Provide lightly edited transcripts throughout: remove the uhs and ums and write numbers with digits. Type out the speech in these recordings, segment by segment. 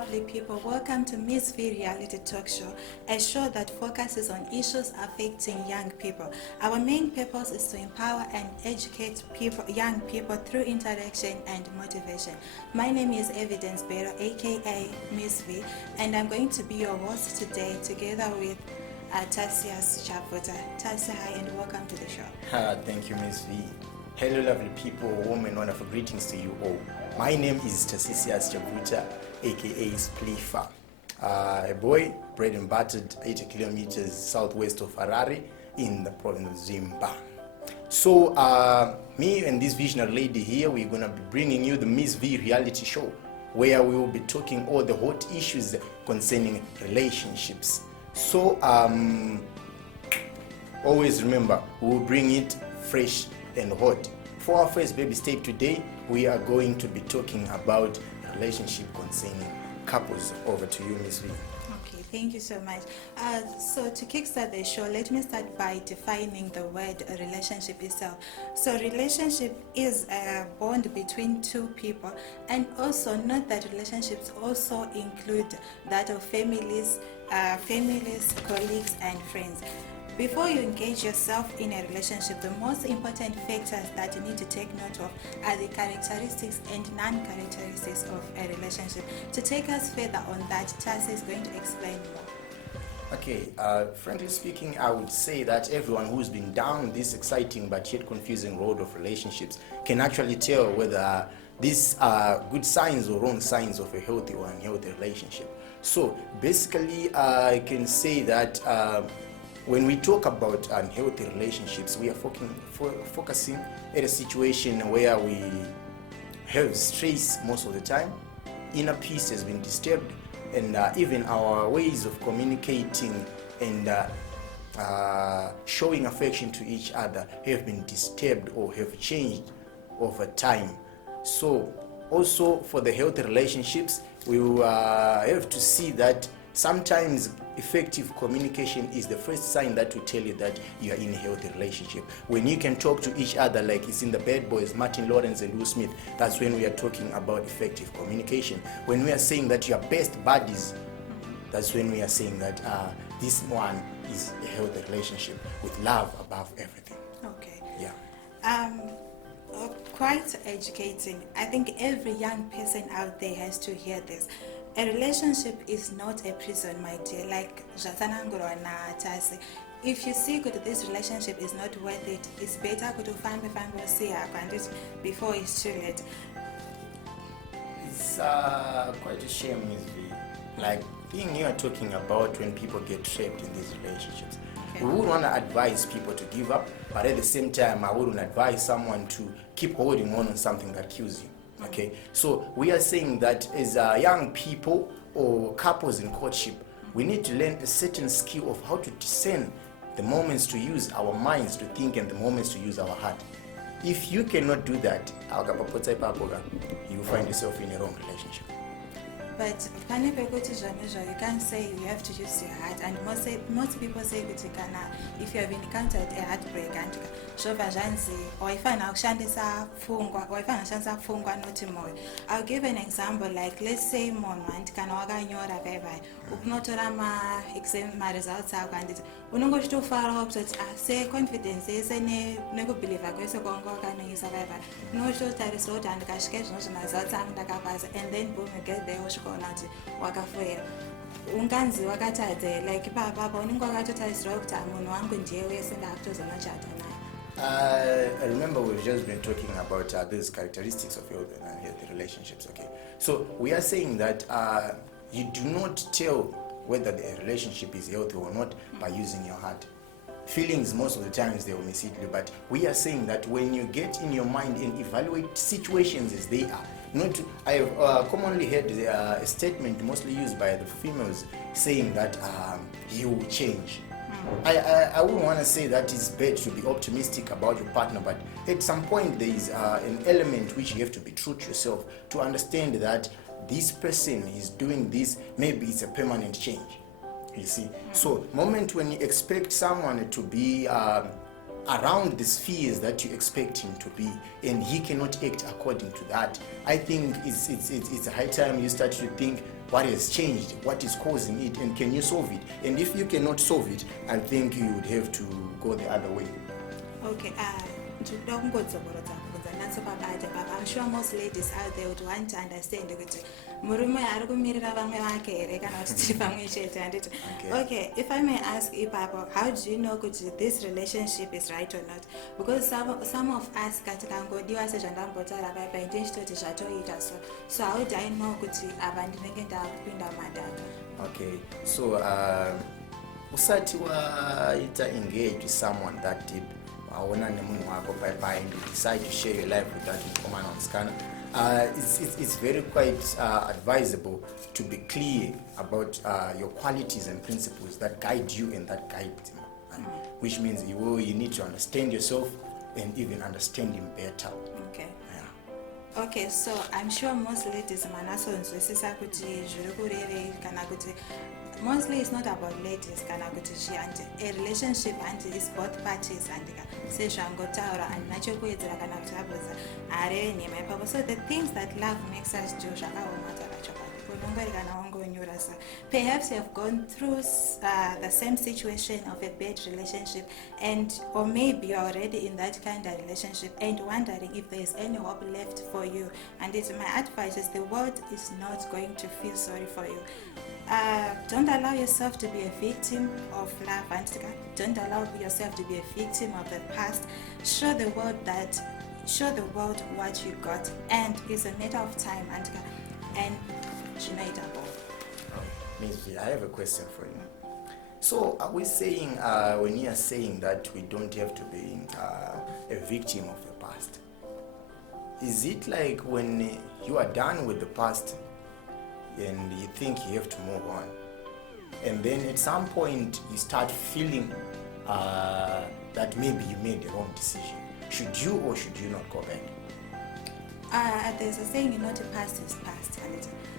lovely people. Welcome to Miss V Reality Talk Show, a show that focuses on issues affecting young people. Our main purpose is to empower and educate young people through interaction and motivation. My name is Evidence Bero, aka Miss V, and I'm going to be your host today together with Tasias Chaputa. Tasia, hi and welcome to the show. Thank you, Miss V. Hello, lovely people, warm and wonderful greetings to you all. My name is Tasisias Chaputa, aka Splifa. A boy bred and battered 80 kilometers southwest of Harare in the province of Zimba. So, me and this visionary lady here, we're going to be bringing you the Miss V reality show, where we will be talking all the hot issues concerning relationships. So, always remember, we will bring it fresh and hot. For our first baby step today, we are going to be talking about relationship concerning couples. Over to you, Miss V. Okay, thank you so much. So to kickstart the show, let me start by defining the word relationship itself. So relationship is a bond between two people, and also note that relationships also include that of families, colleagues, and friends. Before you engage yourself in a relationship, the most important factors that you need to take note of are the characteristics and non-characteristics of a relationship. To take us further on that, Tasi is going to explain more. Okay, frankly speaking, I would say that everyone who's been down this exciting but yet confusing road of relationships can actually tell whether these are good signs or wrong signs of a healthy or unhealthy relationship. So basically, I can say that when we talk about unhealthy relationships, we are focusing at a situation where we have stress most of the time, inner peace has been disturbed, and even our ways of communicating and showing affection to each other have been disturbed or have changed over time. So also for the healthy relationships, we will have to see that sometimes effective communication is the first sign that will tell you that you are in a healthy relationship. When you can talk to each other like it's in the Bad Boys, Martin Lawrence and Will Smith, that's when we are talking about effective communication. When we are saying that you are best buddies, that's when we are saying that this one is a healthy relationship with love above everything. Okay. Yeah. Quite educating. I think every young person out there has to hear this. A relationship is not a prison, my dear. Like Jatananguro na Tasi. If you see that this relationship is not worth it, it's better to find see before it's too late. It's quite a shame, Miss V. Like thing you are talking about when people get trapped in these relationships. Okay. We would want to advise people to give up, but at the same time, I wouldn't advise someone to keep holding on something that kills you. Okay, so we are saying that as young people or couples in courtship, we need to learn a certain skill of how to discern the moments to use our minds to think and the moments to use our heart. If you cannot do that, you will find yourself in a wrong relationship. But you can't say you have to use your heart, and most people say if you have encountered a heartbreak and I'll give an example. Like let's say and exam results say confidence and then boom, you get there wakafwera unganzi wakatadze like baba unenge wakatotarisirwa kuti munhu wangu ndiye wese ndakutozonochata naye. I remember we've just been talking about these characteristics of healthy and unhealthy relationships. Okay, so we are saying that you do not tell whether the relationship is healthy or not by using your heart. Feelings most of the times they will mislead you, but we are saying that when you get in your mind and evaluate situations as they are, I have commonly heard a statement mostly used by the females saying that you will change. I wouldn't want to say that it's bad to be optimistic about your partner, but at some point there is an element which you have to be true to yourself to understand that this person is doing this, maybe it's a permanent change. You see, so moment when you expect someone to be around the spheres that you expect him to be, and he cannot act according to that, I think it's a high time you start to think what has changed, what is causing it, and can you solve it? And if you cannot solve it, I think you would have to go the other way. Okay, ndinoda kungodzoborodza kubvunza natsopabata baba. I'm sure most ladies out there would want to understand kuti murume ari kumirira vamwe vake here kana kuti tiri pamwe chete handiti. Okay, if I may ask ipapo, how do you know kuti this relationship is right or not? Because some of us katikangodiwa sezvandakambotaura paipa ndechitoti zvatoita so how do I know kuti apa ndinenge ndakupinda madhaka? Okay, so usati waita engage with someone that deep, waona nemunhu wako paipai and you decide to share your life with that mukomana musikana, it's very quite advisable to be clear about your qualities and principles that guide you and that guide him, which means you need to understand yourself and even understand him better. Okay. Okay, so I'm sure most ladies manasonzwisisa kuti zviri kureve kana kuti mostly it's not about ladies kana kuti a relationship and is both parties andika sezvangotaura handina chokuedzera kana kuti abvudza areve nhema ipapo. So the things that love makes us do zvakaoma kana wangonyura. So perhaps you have gone through the same situation of a bad relationship, or maybe you're already in that kind of relationship and wondering if there is any hope left for you. And my advice is the world is not going to feel sorry for you. Don't allow yourself to be a victim of love, and don't allow yourself to be a victim of the past. Show the world what you got, and it's a matter of time. And Ms. V, I have a question for you. So are we saying, when you are saying that we don't have to be a victim of the past, is it like when you are done with the past and you think you have to move on, and then at some point you start feeling that maybe you made the wrong decision? Should you or should you not go back? There's a saying, the past is past.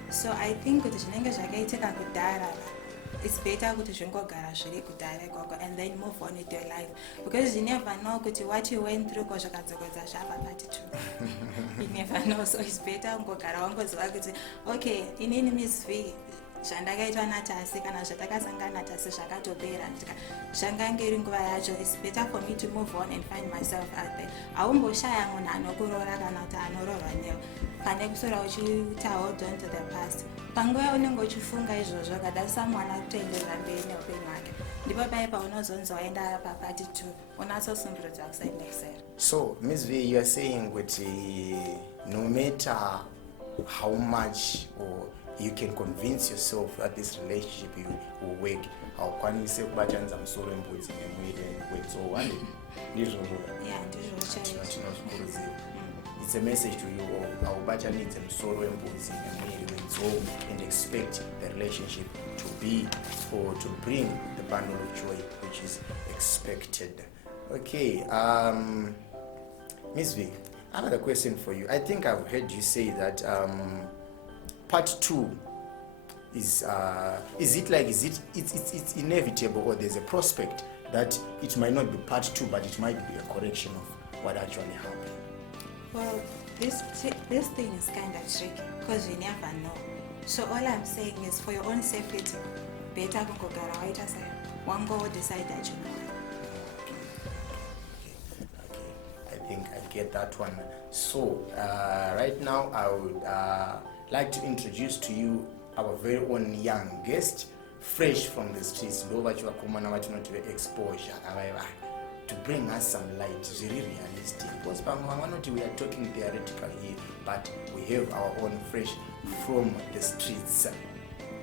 So I think kuti zvinenge zvakaitika kudhara, it's better kuti zvingogara zviri kudhara ikoko and then move on with your life, because you never know kuti what you went through ko zvakadzokera zvapa part 2. You never know, so it's better kungogara wangoziva kuti okay, inini Miss V zvandakaitwa natasi kana zvatakasangana natasi zvakatopera ndika zvangange iri nguva yacho. It's better for me to move on and find myself out there. Haumboshaya munhu anokuroora kana kuti anororwa newe pane kusora uchita hold on to the past. Panguva unenge uchifunga izvozvo kadasa mwana kutoenderera mberi neupenyu hwake, ndipo paipa unozonzi waenda papati 2 unatsosumburudzwa kusaendekisera. So Ms. V, you are saying that no matter how much or you can convince yourself that this relationship will work, haukwanise kubatanidza musoro embudzi nemwiri wenzou ndizvozvo. It's a message to you all. Haubatanidze musoro embudzi nemwiri wenzou and expect the relationship to be or to bring the bundle of joy which is expected. Okay, Ms. V, another question for you. I think I've heard you say that part 2 is it's inevitable, or there's a prospect that it might not be part 2 but it might be a correction of what actually happened? Well, this thing is kind of tricky because you never know. So all I'm saying is, for your own safety, better kungogara waita sei wango decide that you know. Okay, I think I get that one. So right now I would like to introduce to you our very own young guest, fresh from the streets, exposure, to bring us some light, very realistic. Because we are talking theoretical here, but we have our own fresh from the streets.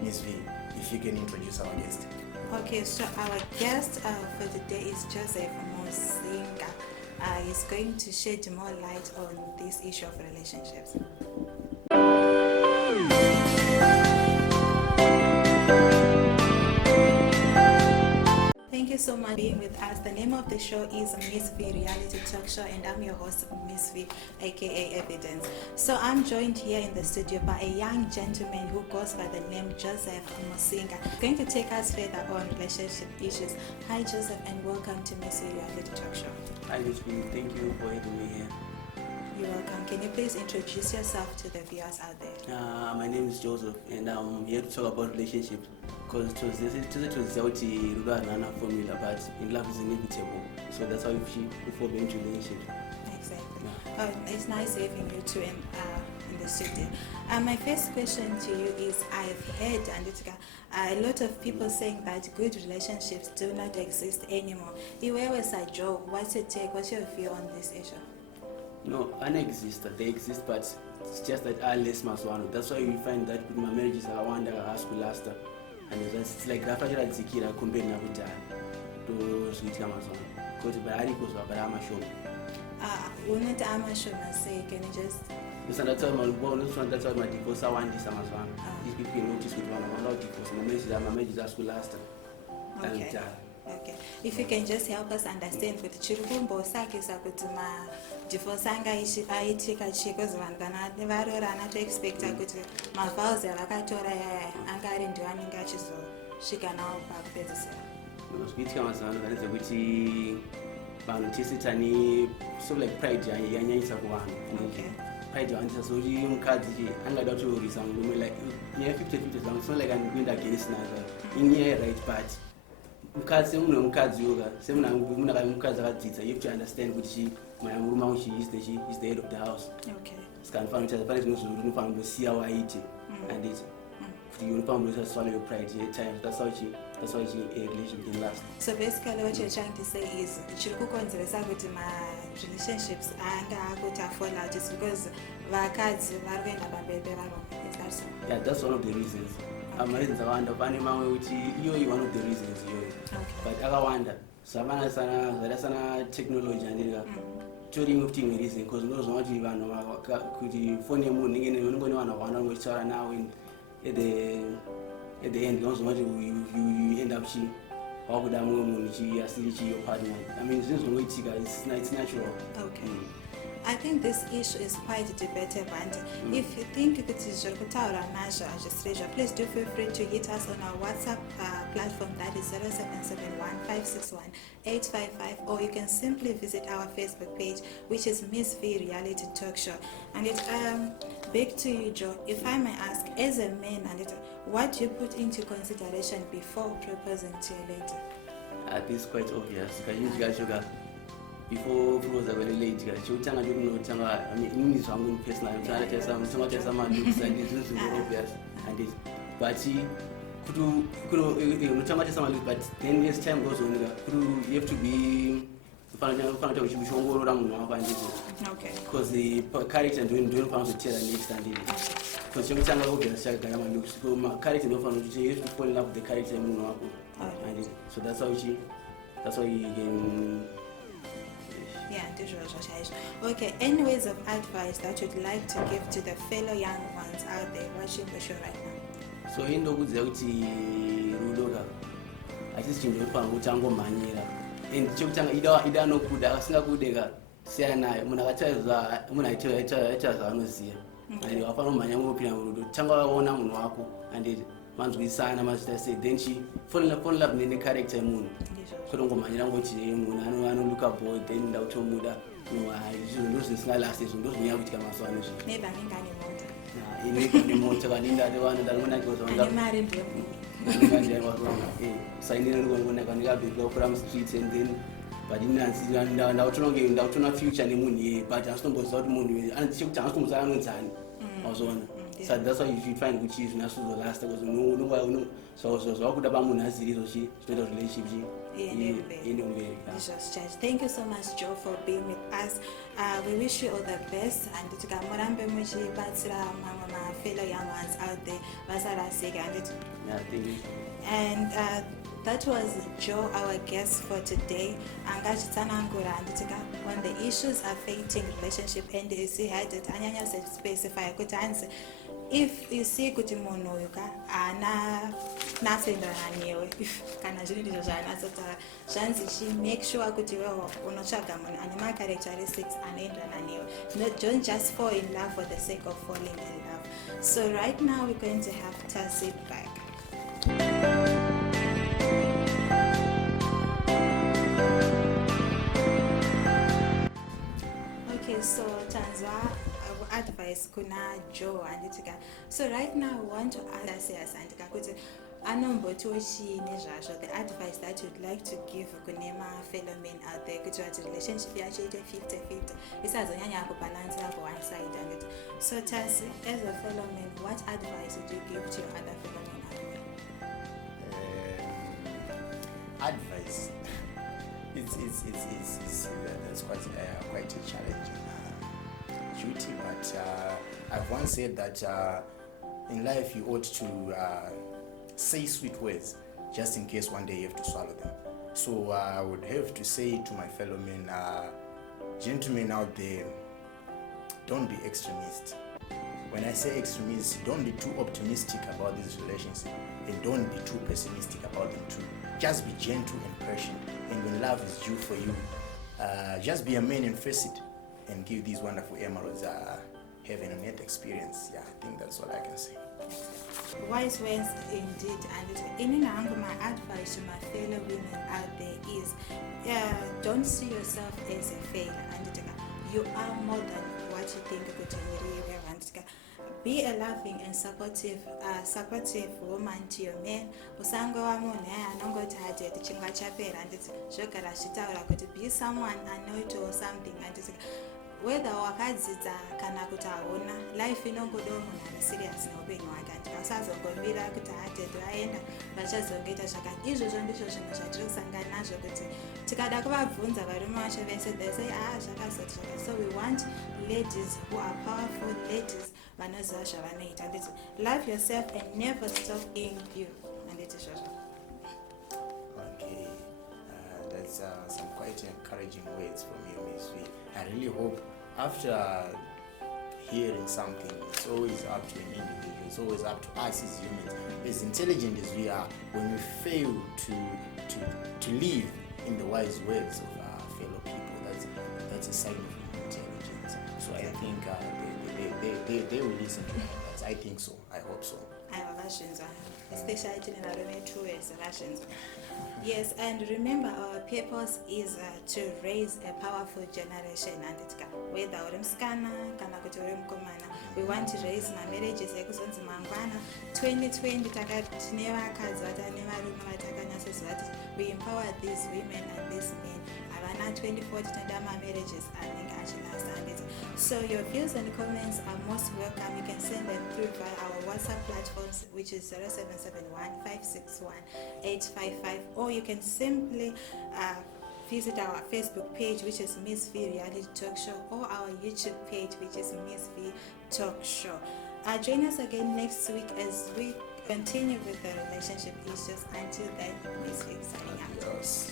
Ms. V, if you can introduce our guest. Okay, so our guest for today is Joseph Musinga. He's going to shed more light on this issue of relationships. Thank you so much for being with us. The name of the show is Miss V Reality Talk Show, and I'm your host, Miss V, aka Evidence. So I'm joined here in the studio by a young gentleman who goes by the name Joseph Musinga. He's going to take us further on relationship issues. Hi Joseph, and welcome to Miss V Reality Talk Show. Hi Miss V, thank you for having me here. You're welcome. Can you please introduce yourself to the viewers out there? My name is Joseph, and I'm here to talk about relationships. Because it was out formula, but in love is inevitable. So that's how we form into relationships. Exactly. Yeah. Oh, it's nice having you two in the studio. My first question to you is, I've heard a lot of people saying that good relationships do not exist anymore. Iwewe Joe, what's your take? What's your view on this issue? No, exist. They exist, but it's just that I less maswano. That's why we find that with my marriages, I wonder how school last. And it's like Rafajara Zikira compared to Sweet Amazon. Because by Aricos or Barama show. We're not Amashoma say, can you just. That's why my divorce I want this Amazon. These people notice with one of my divorce. My marriages are school last. Okay. Okay. If you can just help us understand with Chirumbo Saki Sakutuma, Jifosanga Aitika Chicos Vangana, Nevarana to expect a good Mavals, Lakatora, Angarin Duaningachiso, she can now back this. Speech Amazon, that is a witty Bantisitani, so like pride, Yanyasakuan. Okay. Pride, Antisori, Kaji, and I don't know some like near 50-50, so like I'm going against another in here, right? But because you have to understand what my woman she is the head of the house. Okay. Scan family the parents no see how I eat and it you swallow your pride time. That's how she a relationship can last. So basically what you're trying to say is with my relationships and fall out just because yeah, that's one of the reasons. Reasons around of animal which you one of the reasons but I wonder Savannah sana technology and touring of team reason because those not even could phone your moon one which are now in at the end you end up she how would moon she your partner. I mean it's natural. Okay. I think this issue is quite debatable, and if you think it is Jorkutaura Naja registration, please do feel free to hit us on our WhatsApp platform, that is 0771-561-855, or you can simply visit our Facebook page, which is Miss V Reality Talk Show. And it back to you, Joe, if I may ask, as a man, and what do you put into consideration before proposing to a lady? This is quite obvious. Can you guys before was very late, she would tell you I mean, this one personal, trying to tell some looks and this is obvious. And it, but she could but then as time goes on, you have to be okay. Because the character doing pounds of chair and next and it. Because you can't obvious looks, so my character no fun, you have to fall in love with the character and it. So that's how you can. Yeah, okay, any words of advice that you'd like to give to the fellow young ones out there watching the show right now? So in the good Rudoga, I just in the Pango Manila. In Chutang Ida no good, I was not good. Say and I, when I tell you, and you are from my young opinion, Changa Ona Munaku, and it once we sign, I must say, then she fall in love in the character moon. Couldn't go my language moon, I don't look up boy, then out to Muda. No, I lose this last season, those me out with my son. Maybe I think I You make any more to Linda, the one that when I go on. I'm married. Signing when I can go from streets and then. But in the future, but I stumble out moon and she chance to Zion. So that's why you should find which is not the last. There was no. So I could have a she relationship. Thank you so much, Joe, for being with us. We wish you all the best, and to Gamorambe Muji, Batsira, Mama, fellow young ones out there, Basara Sega, and that was Joe, our guest for today. On the issues affecting relationship, and you see how to Tanya specify good answer. If you see kuti munhu uyu nasendana newe kana zviri ndizvo zvaanasota zvanzi chi make sure kuti wewo unotsvaga munhu ane macharacteristics anoendana newe. Don't just fall in love for the sake of falling in love. So right now we're going to have to sit back. Okay, so Tanzania advice kuna Joe anditika. So right now we want to ask us andika kuti anombotiwo chiini zvazvo the advice that you'd like to give kune fellow men out there kuti vati relationship yacho ite 50-50 isazonyanya kubalanzira ku one side anditi. So Tasi, as a fellow man, what advice would you give to your other fellow men out there? Advice. That's quite a challenging duty, but I've once said that in life you ought to say sweet words just in case one day you have to swallow them. So I would have to say to my fellow men, gentlemen out there, don't be extremist. When I say extremist, don't be too optimistic about this relationship and don't be too pessimistic about them too. Just be gentle and patient, and when love is due for you, just be a man and face it and give these wonderful emeralds heaven on earth experience. Yeah, I think that's what I can say. Wise words indeed, and in my advice to my fellow women out there is don't see yourself as a failure, and you are more than what you think. Be a loving and supportive woman to your man. Usango wa munhu anongoti hati chingwa chapera anditi zvogara zvitaura kuti be someone anoitawo something anditi whether wakadzidza kana kuti hauna life inongodawo munhu ane serious neupenyu hwake anditi usazongomira kuti hatedu aenda vachazongoita zvakati. Izvozvo ndizvo zvinhu zvatiri kusangana nazvo kuti tikada kuvabvunza varume vacho vese they say zvakazoti zvakati. So we want ladies who are powerful, ladies vanoziva zvavanoita anditi love yourself and never stop being you anditi zvozvo. Okay, that's some quite encouraging words from you, Ms. V. I really hope after hearing something, it's always up to an individual, it's always up to us as humans, as intelligent as we are, when we fail to live in the wise words of our fellow people, that's a sign of intelligence. So I think they will listen to us. I think so. I hope so. Especially in our 2 years versions. Yes, and remember our purpose is to raise a powerful generation, and it's whether uri musikana kana kuti uri mukomana, we want to raise marriages ekuzonzi mangwana 2020 tine vakadzi vatane varume vatakanyatsoziva kuti we empower these women and these men. Havana 2040 tinoda marriages anenge achinasa anditi. So your views and comments are most welcome. You can send them through via our WhatsApp platforms, which is 0771-561-855, or you can simply visit our Facebook page, which is Miss V Reality Talk Show, or our YouTube page, which is Miss V Talk Show. Join us again next week as we continue with the relationship issues. Until then, Miss V signing out. Yes.